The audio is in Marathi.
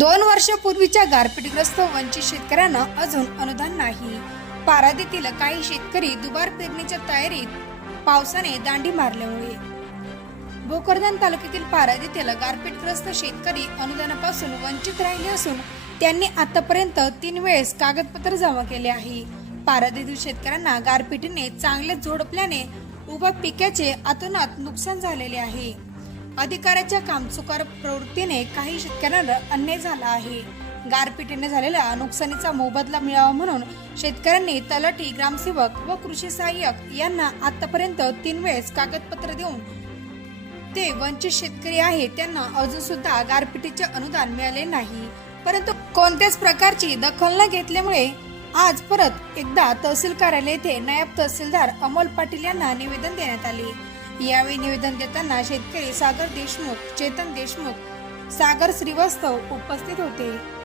दोन वर्षापूर्वीच्या गारपीटग्रस्त वंचित शेतकऱ्यांना अजून अनुदान नाही. पारादीतील काही शेतकरी दुबार पेरणीच्या तयारीत पावसाने दांडी मारल्यामुळे. भोकरदान तालुक्यातील पारादीतील गारपीटग्रस्त शेतकरी अनुदानापासून वंचित राहिले असून त्यांनी आतापर्यंत तीन वेळेस कागदपत्र जमा केले आहे. पारादीतील शेतकऱ्यांना गारपीटीने चांगले झोडपल्याने उभ्या पिकाचे अतोनात नुकसान झालेले आहे. अधिकाऱ्याच्या कामचुकार प्रवृत्तीने काही शेतकऱ्यांना अन्याय झाला आहे. गारपिटीने झालेल्या नुकसानीचा मोबदला मिळावा म्हणून शेतकऱ्यांनी तलाठी ग्रामसेवक व कृषी सहाय्यक यांना आतापर्यंत तीन वेळेस कागदपत्र देऊन ते वंचित शेतकरी आहे त्यांना अजून सुद्धा गारपिटीचे अनुदान मिळाले नाही. परंतु कोणत्याच प्रकारची दखल न घेतल्यामुळे आज परत एकदा तहसील कार्यालय येथे नायब तहसीलदार अमोल पाटील यांना निवेदन देण्यात आले. यावेळी निवेदन देताना शेतकरी सागर देशमुख चेतन देशमुख सागर श्रीवास्तव उपस्थित होते.